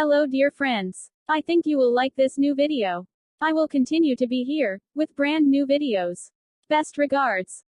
Hello dear friends. I think you will like this new video. I will continue to be here, with brand new videos. Best regards.